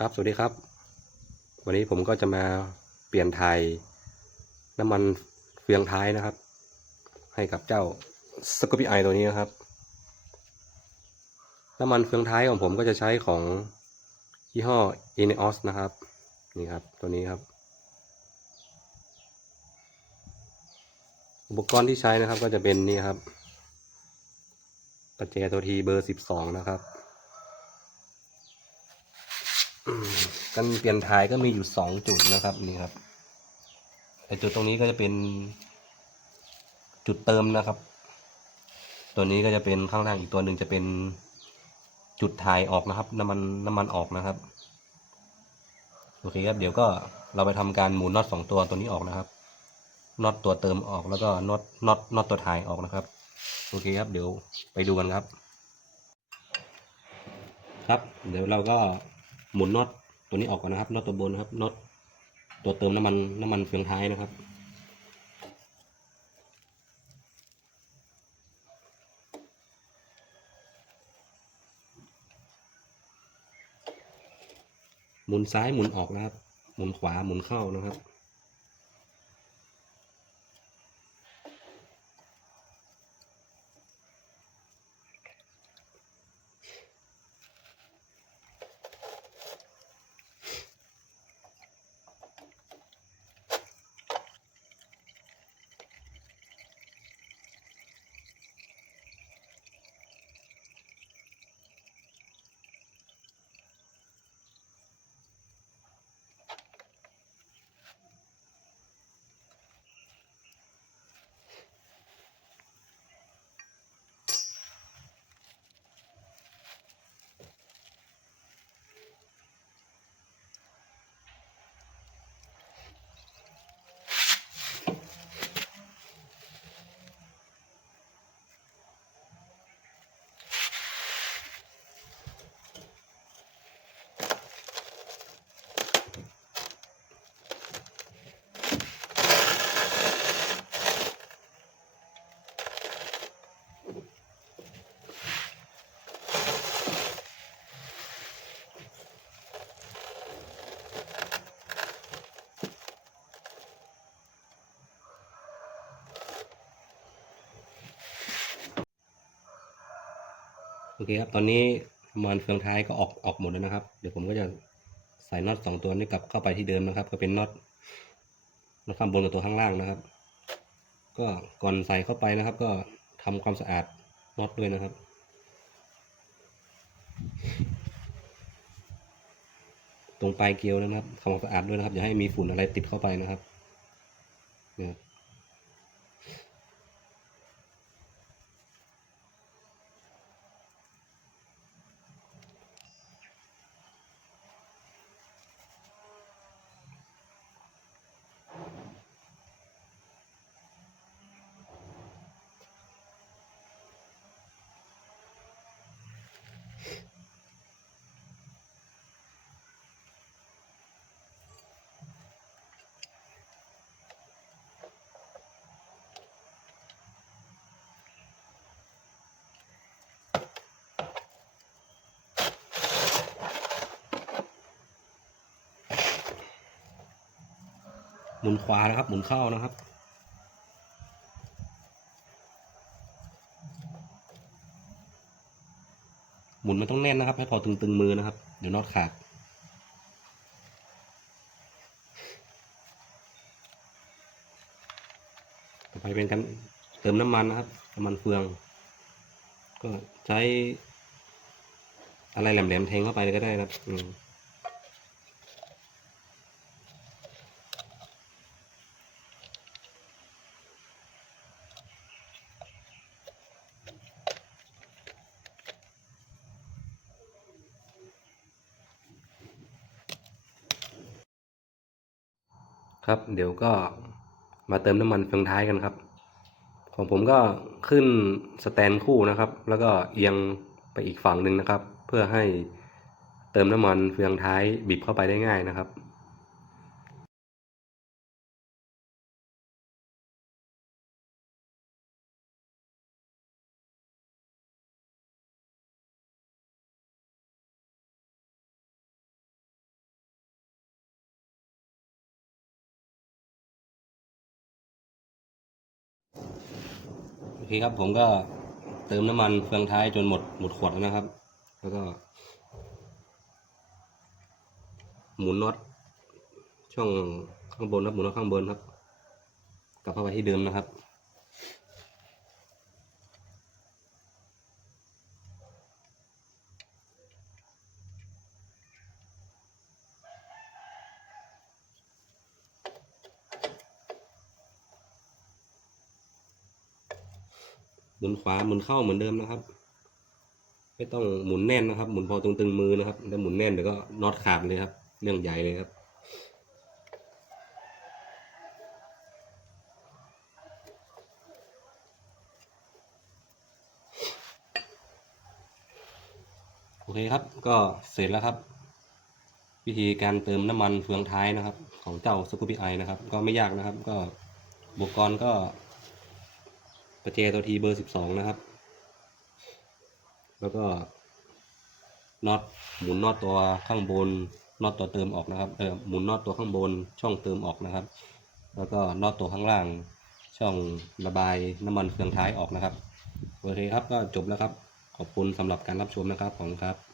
ครับ สวัสดีครับ วันนี้ผมก็จะมาเปลี่ยนไทยน้ำมันเฟืองท้ายนะครับ ให้กับเจ้าสกูปี้ไอตัวนี้นะครับ น้ำมันเฟืองท้ายของผมก็จะใช้ของยี่ห้อ e n e o s นะครับ นี่ครับ ตัวนี้ครับ อุปกรณ์ที่ใช้นะครับก็จะเป็นนี่ครับประแจตัวทีเบอร์สิบสองนะครับ การเปลี่ยนถ่ายก็มีอยู่สองจุดนะครับนี่ครับไอจุดตรงนี้ก็จะเป็นจุดเติมนะครับ ตัวนี้ก็จะเป็นข้างล่างอีกตัวหนึ่งจะเป็นจุดถ่ายออกนะครับ น้ำมันน้ำมันออกนะครับโอเคครับเดี๋ยวก็เราไปทำการหมุนน็อตสองตัวตัวนี้ออกนะครับน็อตตัวเติมออกแล้วก็น็อตน็อตน็อตตัวถ่ายออกนะครับโอเคครับเดี๋ยวไปดูกันครับ ครับ เดี๋ยวเราก็ หมุนน็อตตัวนี้ออกก่อนนะครับน็อตตัวบนนะครับน็อตตัวเติมน้ำมันน้ำมันเฟืองท้ายนะครับ หมุนซ้ายหมุนออกนะครับ หมุนขวาหมุนเข้านะครับ โอเคครับ ตอนนี้มันเฟืองท้ายก็ออกออกหมดแล้วนะครับ เดี๋ยวผมก็จะใส่น็อตสองตัวนี้กลับเข้าไปที่เดิมนะครับ ก็เป็นน็อตน็อตข้างบนกับตัวข้างล่างนะครับ ก็ก่อนใส่เข้าไปนะครับ ก็ทำความสะอาดน็อตด้วยนะครับตรงปลายเกลียวนะครับทำความสะอาดด้วยนะครับอย่าให้มีฝุ่นอะไรติดเข้าไปนะครับเนี่ย มุนขวานะครับ หมุนเข้านะครับ หมุนมันต้องแน่นนะครับ ให้พอตึงๆมือนะครับ เดี๋ยวน็อตขาดต่อไปเป็นการเติมน้ำมันนะครับน้ำมันเฟือง ก็ใช้อะไรแหลมๆแทงเข้าไปก็ได้ครับ ครับ เดี๋ยวก็มาเติมน้ำมันเฟืองท้ายกันครับ ของผมก็ขึ้นสแตนคู่นะครับ แล้วก็เอียงไปอีกฝั่งหนึ่งนะครับ เพื่อให้เติมน้ำมันเฟืองท้ายบีบเข้าไปได้ง่ายนะครับ อเคครับผมก็เติมน้ำมันเฟืองท้ายจนหมดหมดขวดแล้วนะครับ แล้วก็ หมุนน็อตช่องข้างบนครับหมุนน็อตข้างบนครับ กลับเข้าไปที่เดิมนะครับ หมุนขวาหมุนเข้าเหมือนเดิมนะครับ ไม่ต้องหมุนแน่นนะครับ หมุนพอตึงๆมือนะครับถ้าหมุนแน่นเดี๋ยวก็น็อตขาดเลยครับ เรื่องใหญ่เลยครับโอเคครับ ก็เสร็จแล้วครับ วิธีการเติมน้ำมันเฟืองท้ายนะครับ ของเจ้าสกูปี้ไอนะครับ ก็ไม่ยากนะครับ ก็อุปกรณ์ก็ ประเจตัวทีเบอร์สิบสองนะครับ แล้วก็น็อตหมุนน็อตตัวข้างบนน็อตตัวเติมออกนะครับเออหมุนน็อตตัวข้างบนช่องเติมออกนะครับ แล้วก็น็อตตัวข้างล่างช่องระบายน้ำมันเครื่องท้ายออกนะครับโอเคครับก็จบแล้วครับ ขอบคุณสำหรับการรับชมนะครับ ขอบคุณครับ